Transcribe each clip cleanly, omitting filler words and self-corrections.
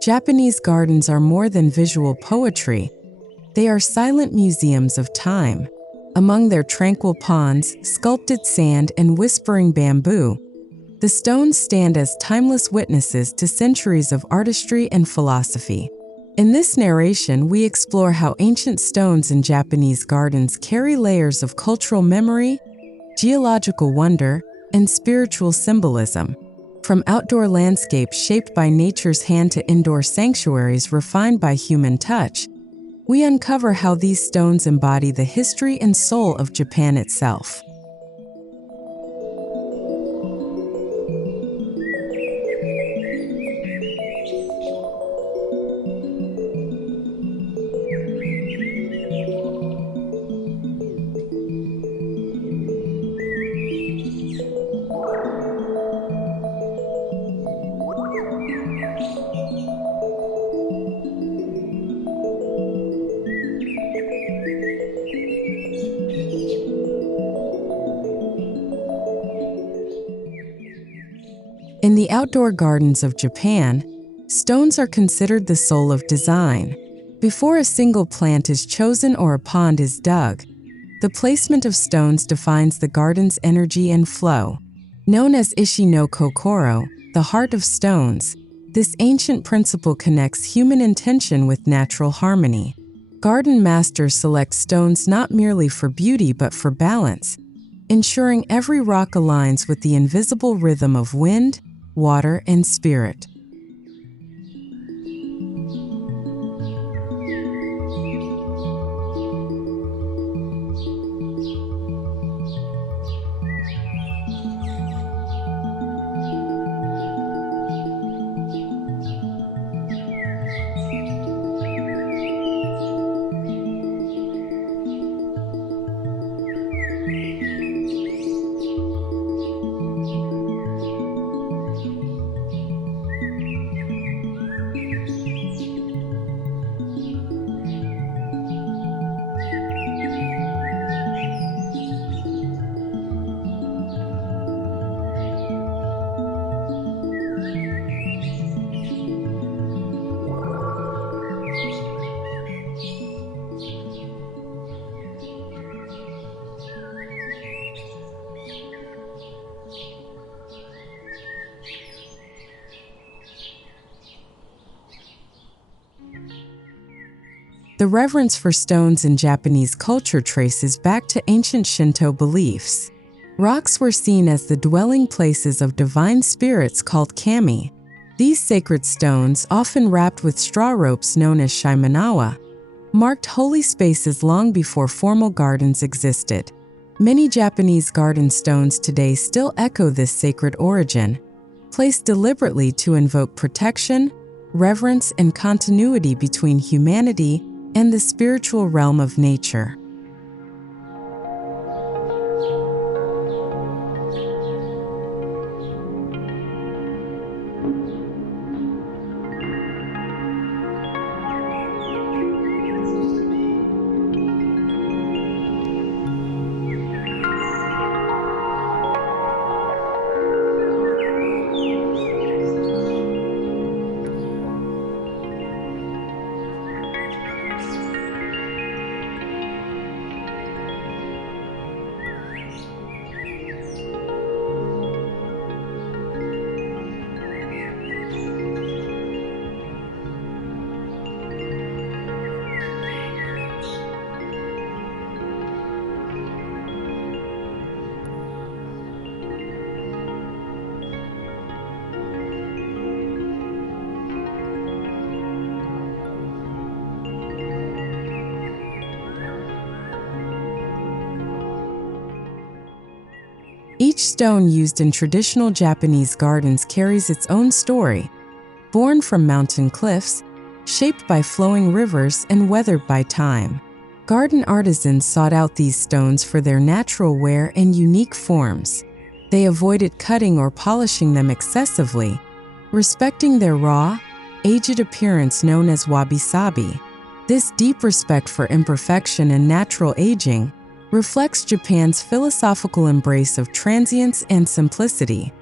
Japanese gardens are more than visual poetry. They are silent museums of time. Among their tranquil ponds, sculpted sand, and whispering bamboo, the stones stand as timeless witnesses to centuries of artistry and philosophy. In this narration, we explore how ancient stones in Japanese gardens carry layers of cultural memory, geological wonder, and spiritual symbolism. From outdoor landscapes shaped by nature's hand to indoor sanctuaries refined by human touch, we uncover how these stones embody the history and soul of Japan itself. In the outdoor gardens of Japan, stones are considered the soul of design. Before a single plant is chosen or a pond is dug, the placement of stones defines the garden's energy and flow. Known as Ishi no Kokoro, the heart of stones, this ancient principle connects human intention with natural harmony. Garden masters select stones not merely for beauty but for balance, ensuring every rock aligns with the invisible rhythm of wind, water, and spirit. The reverence for stones in Japanese culture traces back to ancient Shinto beliefs. Rocks were seen as the dwelling places of divine spirits called kami. These sacred stones, often wrapped with straw ropes known as shimenawa, marked holy spaces long before formal gardens existed. Many Japanese garden stones today still echo this sacred origin, placed deliberately to invoke protection, reverence, and continuity between humanity and the spiritual realm of nature. Each stone used in traditional Japanese gardens carries its own story, born from mountain cliffs, shaped by flowing rivers, and weathered by time. Garden artisans sought out these stones for their natural wear and unique forms. They avoided cutting or polishing them excessively, respecting their raw, aged appearance known as wabi-sabi. This deep respect for imperfection and natural aging reflects Japan's philosophical embrace of transience and simplicity.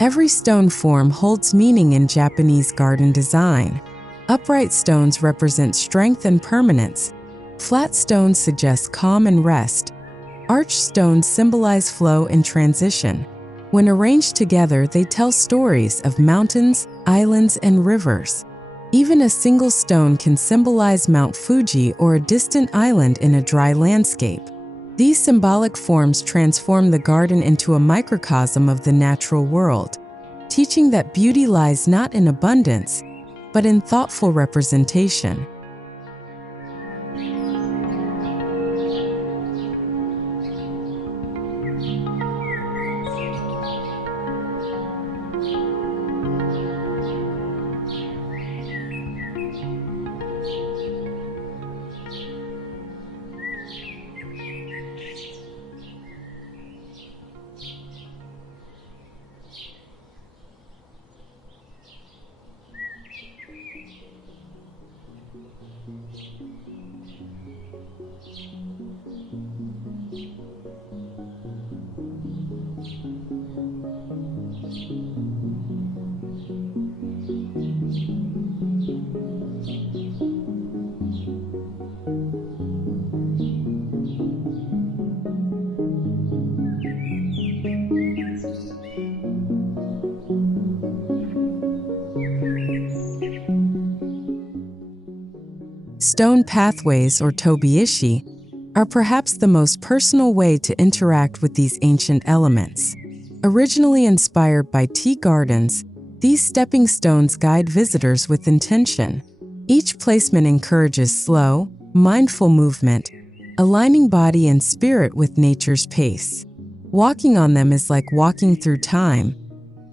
Every stone form holds meaning in Japanese garden design. Upright stones represent strength and permanence. Flat stones suggest calm and rest. Arched stones symbolize flow and transition. When arranged together, they tell stories of mountains, islands, and rivers. Even a single stone can symbolize Mount Fuji or a distant island in a dry landscape. These symbolic forms transform the garden into a microcosm of the natural world, teaching that beauty lies not in abundance, but in thoughtful representation. Stone pathways, or tobi-ishi, are perhaps the most personal way to interact with these ancient elements. Originally inspired by tea gardens, these stepping stones guide visitors with intention. Each placement encourages slow, mindful movement, aligning body and spirit with nature's pace. Walking on them is like walking through time,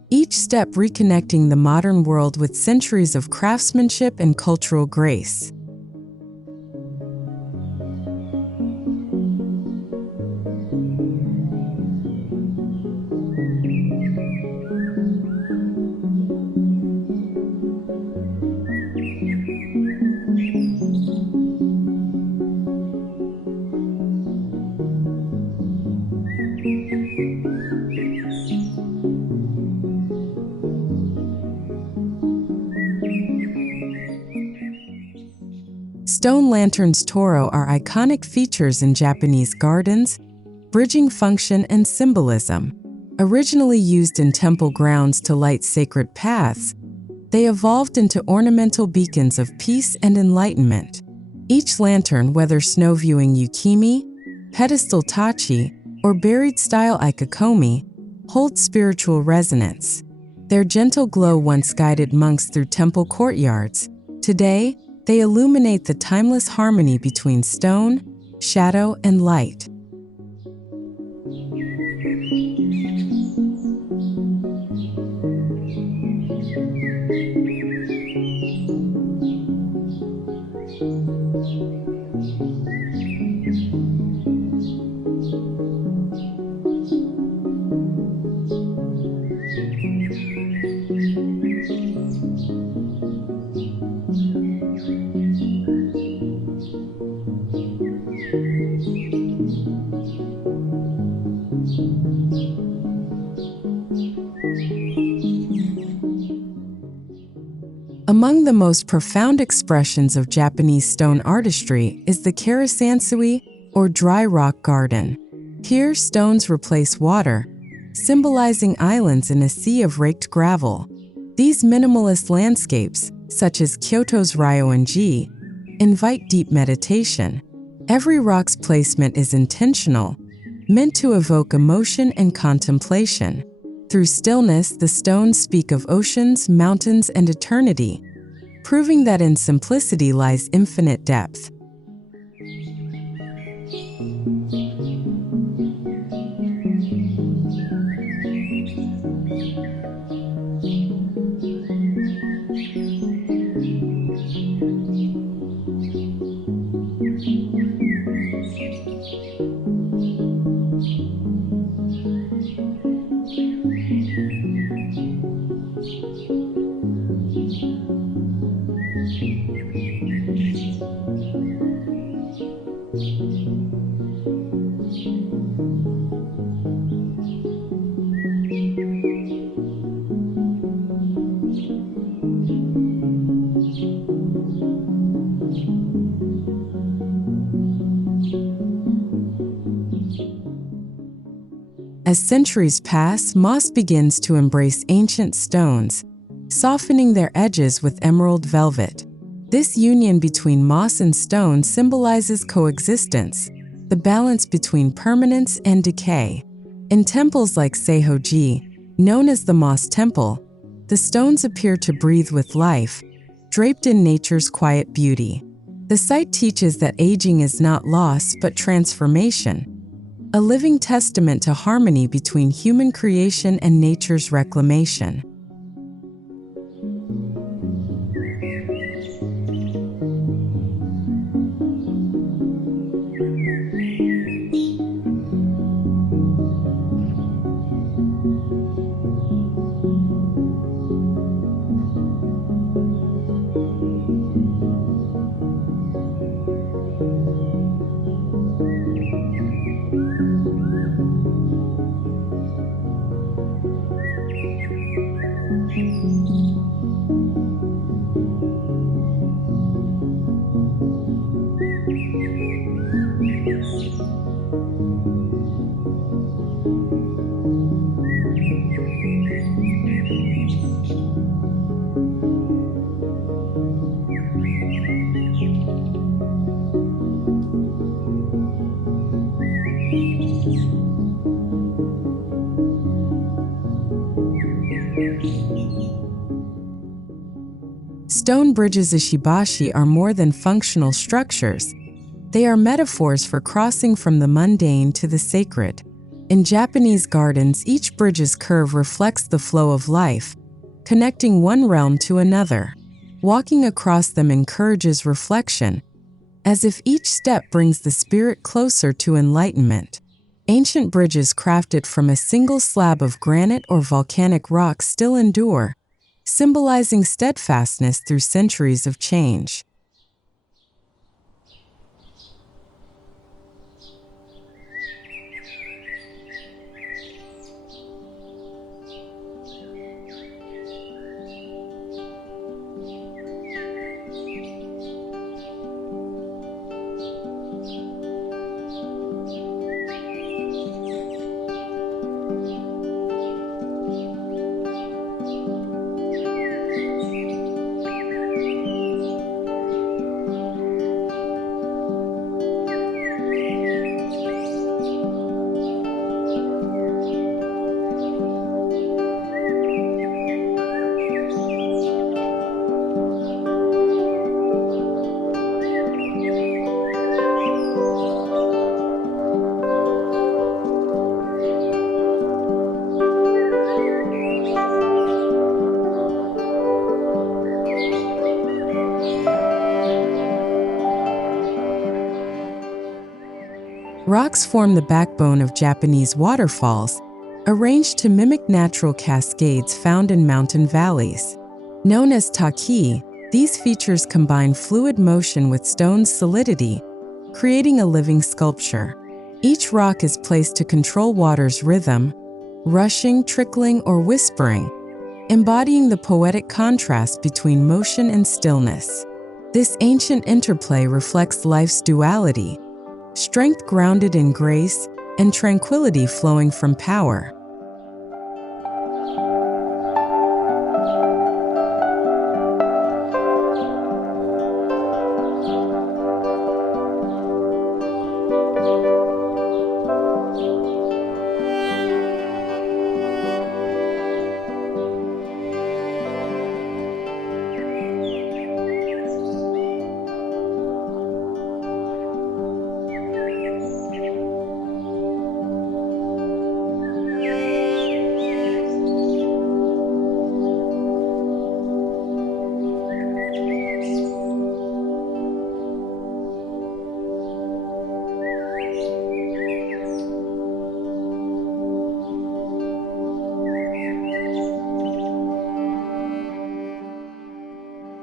each step reconnecting the modern world with centuries of craftsmanship and cultural grace. Stone lanterns toro are iconic features in Japanese gardens, bridging function and symbolism. Originally used in temple grounds to light sacred paths, they evolved into ornamental beacons of peace and enlightenment. Each lantern, whether snow-viewing yukimi, pedestal tachi, or buried-style ikakomi, holds spiritual resonance. Their gentle glow once guided monks through temple courtyards. Today, they illuminate the timeless harmony between stone, shadow, and light. Among the most profound expressions of Japanese stone artistry is the karasansui, or dry rock garden. Here, stones replace water, symbolizing islands in a sea of raked gravel. These minimalist landscapes, such as Kyoto's Ryoan-ji, invite deep meditation. Every rock's placement is intentional, meant to evoke emotion and contemplation. Through stillness, the stones speak of oceans, mountains, and eternity, proving that in simplicity lies infinite depth. As centuries pass, moss begins to embrace ancient stones, softening their edges with emerald velvet. This union between moss and stone symbolizes coexistence, the balance between permanence and decay. In temples like Seihoji, known as the Moss Temple, the stones appear to breathe with life, draped in nature's quiet beauty. The site teaches that aging is not loss but transformation, a living testament to harmony between human creation and nature's reclamation. Stone bridges ishibashi are more than functional structures. They are metaphors for crossing from the mundane to the sacred. In Japanese gardens, each bridge's curve reflects the flow of life, connecting one realm to another. Walking across them encourages reflection, as if each step brings the spirit closer to enlightenment. Ancient bridges crafted from a single slab of granite or volcanic rock still endure, symbolizing steadfastness through centuries of change. Rocks form the backbone of Japanese waterfalls, arranged to mimic natural cascades found in mountain valleys. Known as taki, these features combine fluid motion with stone's solidity, creating a living sculpture. Each rock is placed to control water's rhythm, rushing, trickling, or whispering, embodying the poetic contrast between motion and stillness. This ancient interplay reflects life's duality, strength grounded in grace and tranquility flowing from power.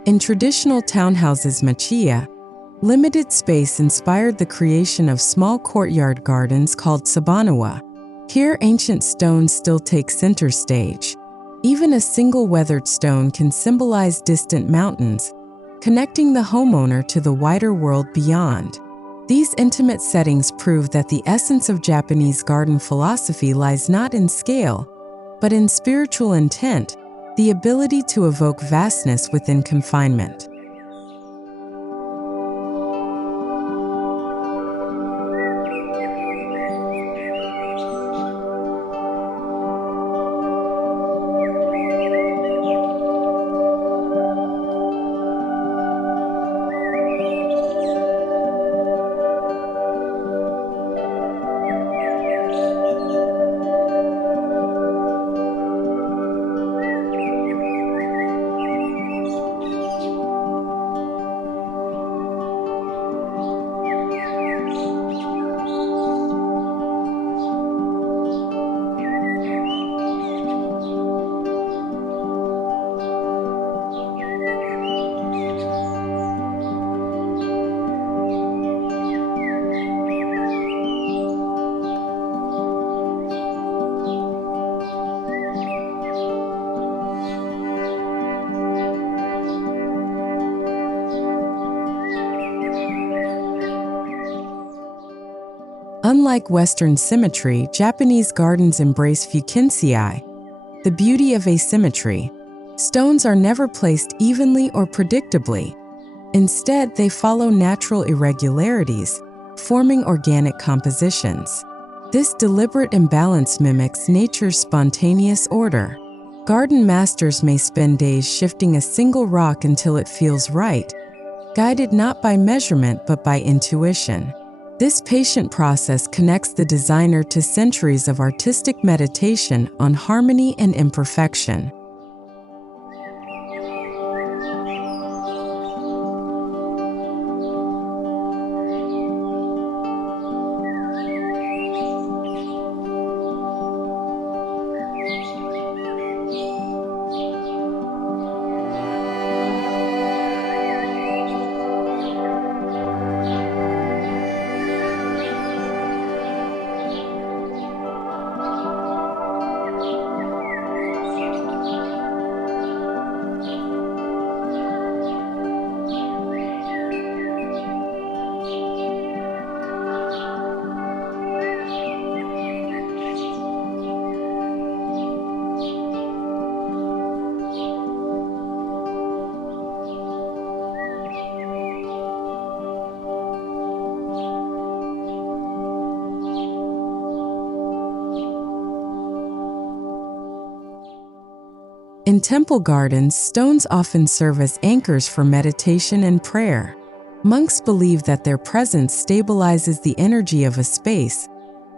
In traditional townhouses machiya, limited space inspired the creation of small courtyard gardens called sabanawa. Here, ancient stones still take center stage. Even a single weathered stone can symbolize distant mountains, connecting the homeowner to the wider world beyond. These intimate settings prove that the essence of Japanese garden philosophy lies not in scale, but in spiritual intent, the ability to evoke vastness within confinement. Unlike Western symmetry, Japanese gardens embrace fukinsei, the beauty of asymmetry. Stones are never placed evenly or predictably. Instead, they follow natural irregularities, forming organic compositions. This deliberate imbalance mimics nature's spontaneous order. Garden masters may spend days shifting a single rock until it feels right, guided not by measurement but by intuition. This patient process connects the designer to centuries of artistic meditation on harmony and imperfection. In temple gardens, stones often serve as anchors for meditation and prayer. Monks believe that their presence stabilizes the energy of a space,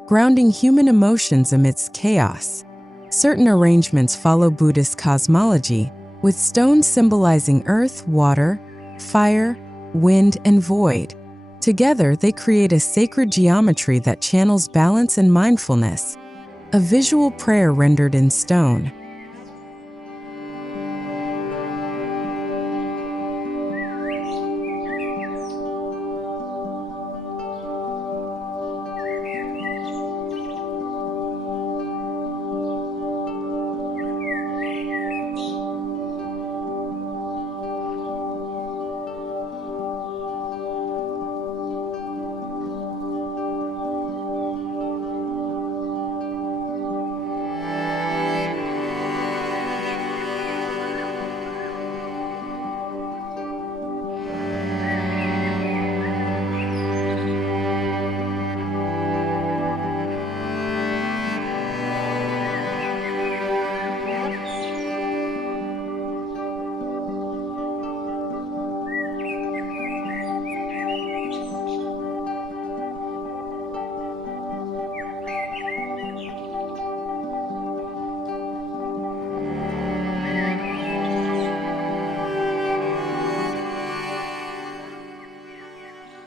grounding human emotions amidst chaos. Certain arrangements follow Buddhist cosmology, with stones symbolizing earth, water, fire, wind, and void. Together, they create a sacred geometry that channels balance and mindfulness, a visual prayer rendered in stone.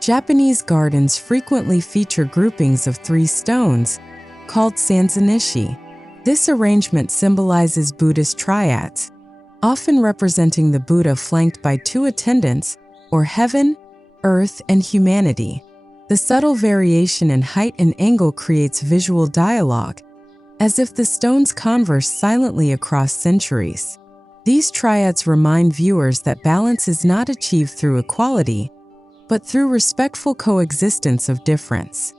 Japanese gardens frequently feature groupings of 3 stones, called sanzanishi. This arrangement symbolizes Buddhist triads, often representing the Buddha flanked by 2 attendants, or heaven, earth, and humanity. The subtle variation in height and angle creates visual dialogue, as if the stones converse silently across centuries. These triads remind viewers that balance is not achieved through equality, but through respectful coexistence of difference.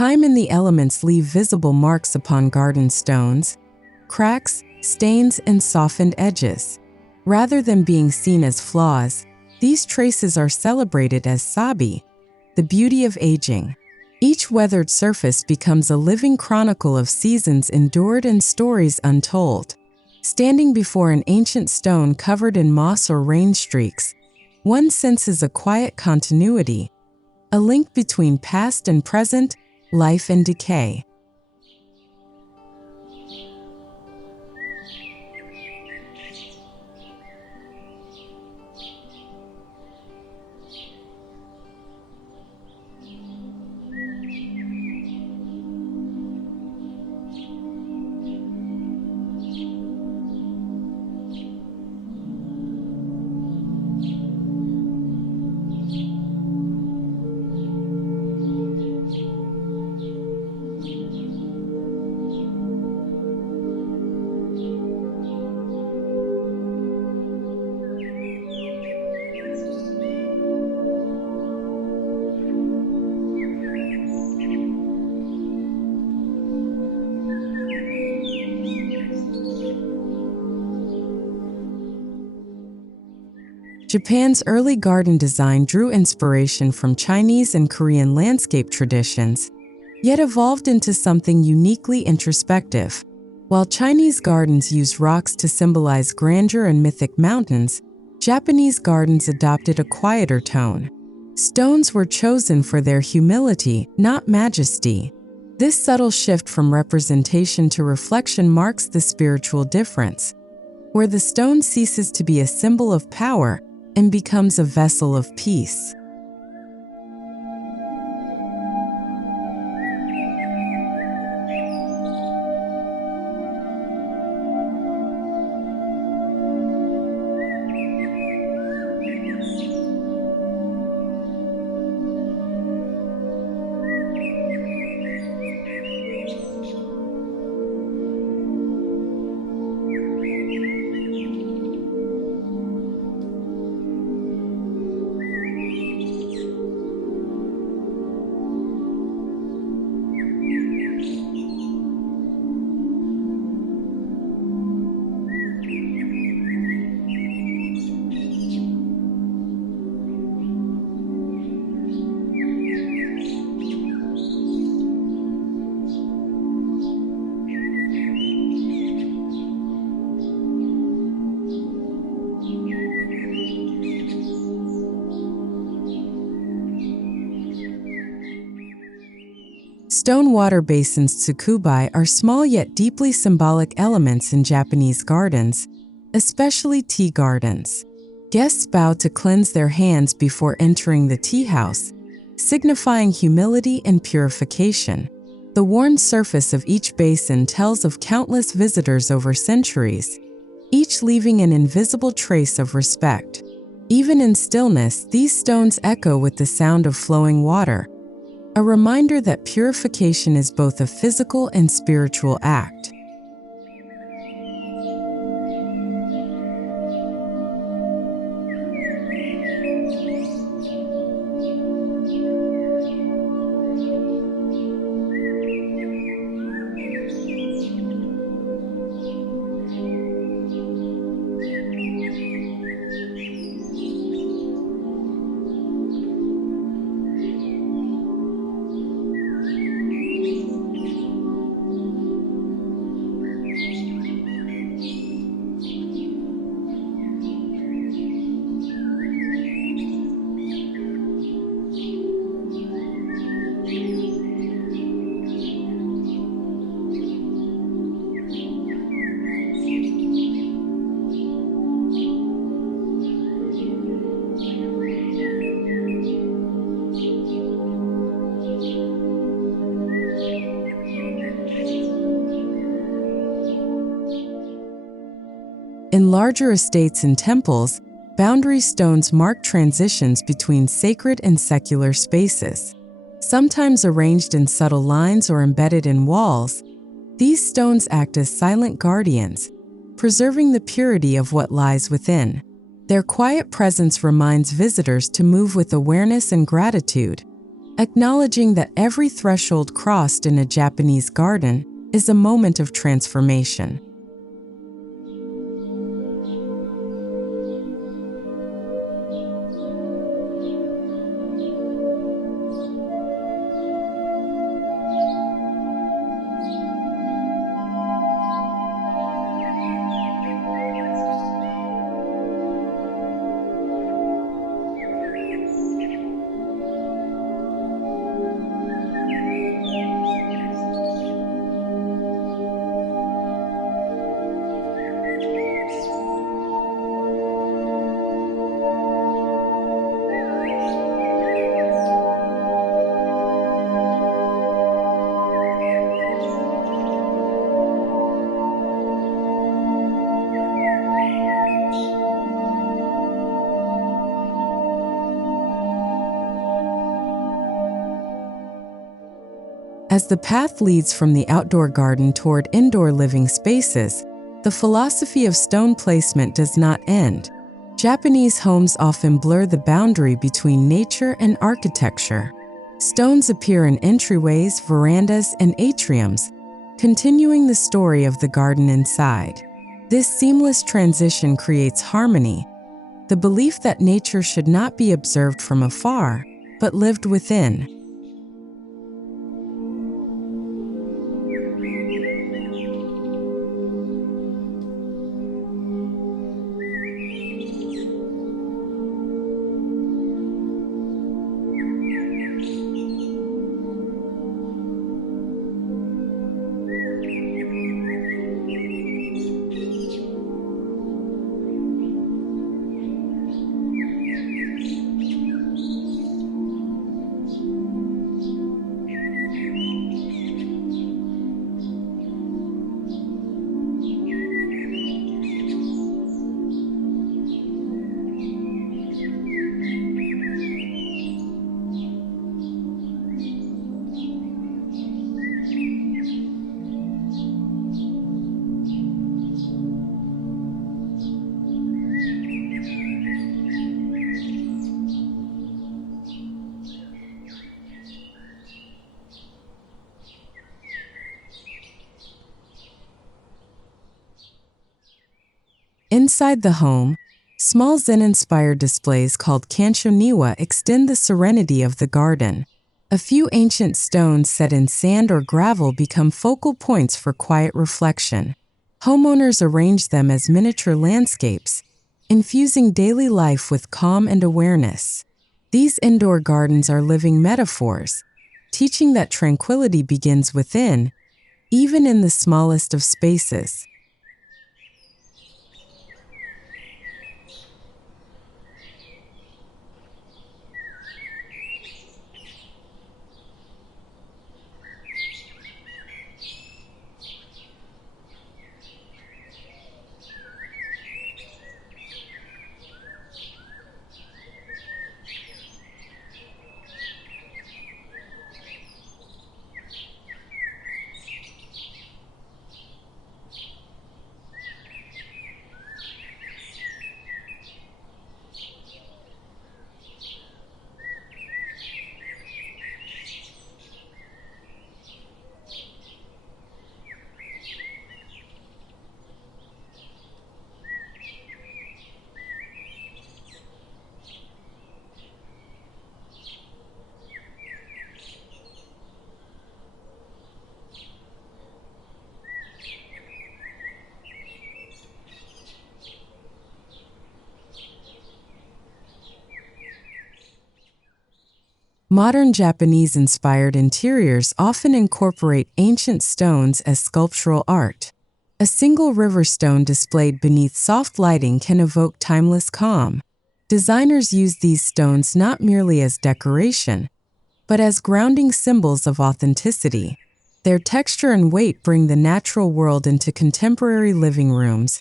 Time and the elements leave visible marks upon garden stones, cracks, stains, and softened edges. Rather than being seen as flaws, these traces are celebrated as sabi, the beauty of aging. Each weathered surface becomes a living chronicle of seasons endured and stories untold. Standing before an ancient stone covered in moss or rain streaks, one senses a quiet continuity, a link between past and present, life and decay. Japan's early garden design drew inspiration from Chinese and Korean landscape traditions, yet evolved into something uniquely introspective. While Chinese gardens use rocks to symbolize grandeur and mythic mountains, Japanese gardens adopted a quieter tone. Stones were chosen for their humility, not majesty. This subtle shift from representation to reflection marks the spiritual difference, where the stone ceases to be a symbol of power and becomes a vessel of peace. Stone water basins tsukubai are small yet deeply symbolic elements in Japanese gardens, especially tea gardens. Guests bow to cleanse their hands before entering the tea house, signifying humility and purification. The worn surface of each basin tells of countless visitors over centuries, each leaving an invisible trace of respect. Even in stillness, these stones echo with the sound of flowing water, a reminder that purification is both a physical and spiritual act. In larger estates and temples, boundary stones mark transitions between sacred and secular spaces. Sometimes arranged in subtle lines or embedded in walls, these stones act as silent guardians, preserving the purity of what lies within. Their quiet presence reminds visitors to move with awareness and gratitude, acknowledging that every threshold crossed in a Japanese garden is a moment of transformation. As the path leads from the outdoor garden toward indoor living spaces, the philosophy of stone placement does not end. Japanese homes often blur the boundary between nature and architecture. Stones appear in entryways, verandas, and atriums, continuing the story of the garden inside. This seamless transition creates harmony, the belief that nature should not be observed from afar, but lived within. Inside the home, small Zen-inspired displays called kanshoniwa extend the serenity of the garden. A few ancient stones set in sand or gravel become focal points for quiet reflection. Homeowners arrange them as miniature landscapes, infusing daily life with calm and awareness. These indoor gardens are living metaphors, teaching that tranquility begins within, even in the smallest of spaces. Modern Japanese-inspired interiors often incorporate ancient stones as sculptural art. A single river stone displayed beneath soft lighting can evoke timeless calm. Designers use these stones not merely as decoration, but as grounding symbols of authenticity. Their texture and weight bring the natural world into contemporary living rooms,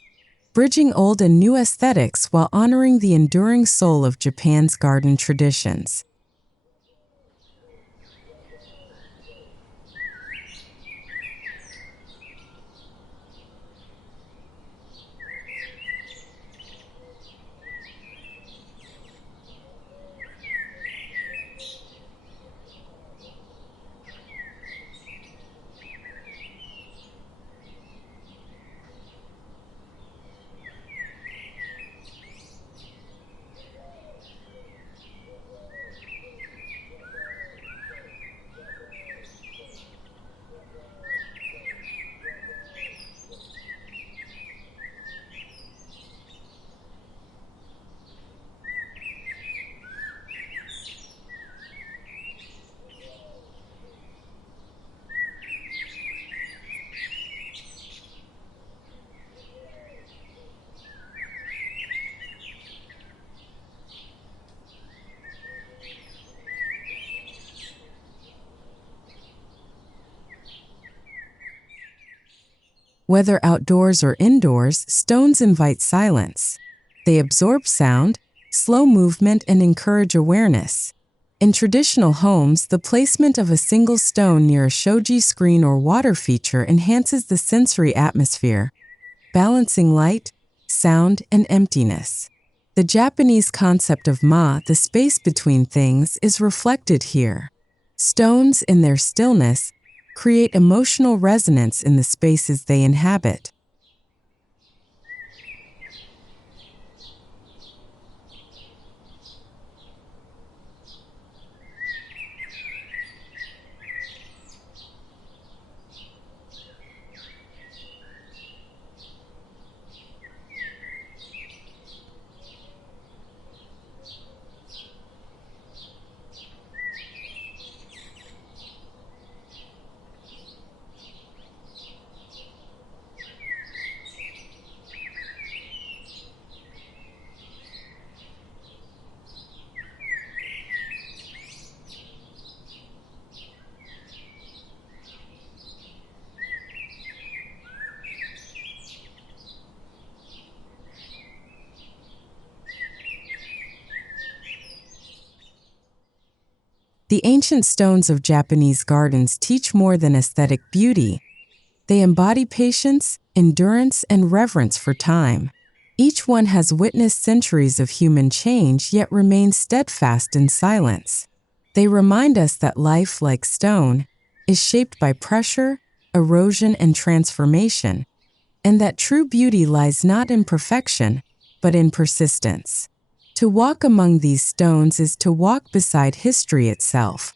bridging old and new aesthetics while honoring the enduring soul of Japan's garden traditions. Whether outdoors or indoors, stones invite silence. They absorb sound, slow movement, and encourage awareness. In traditional homes, the placement of a single stone near a shoji screen or water feature enhances the sensory atmosphere, balancing light, sound, and emptiness. The Japanese concept of ma, the space between things, is reflected here. Stones, in their stillness, create emotional resonance in the spaces they inhabit. The ancient stones of Japanese gardens teach more than aesthetic beauty. They embody patience, endurance, and reverence for time. Each one has witnessed centuries of human change yet remains steadfast in silence. They remind us that life, like stone, is shaped by pressure, erosion, and transformation, and that true beauty lies not in perfection, but in persistence. To walk among these stones is to walk beside history itself.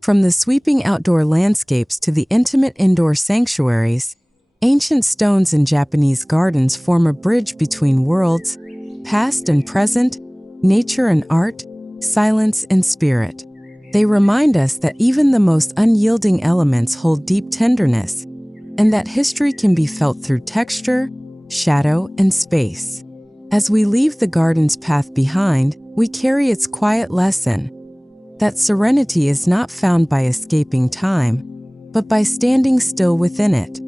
From the sweeping outdoor landscapes to the intimate indoor sanctuaries, ancient stones in Japanese gardens form a bridge between worlds, past and present, nature and art, silence and spirit. They remind us that even the most unyielding elements hold deep tenderness, and that history can be felt through texture, shadow, and space. As we leave the garden's path behind, we carry its quiet lesson: that serenity is not found by escaping time, but by standing still within it.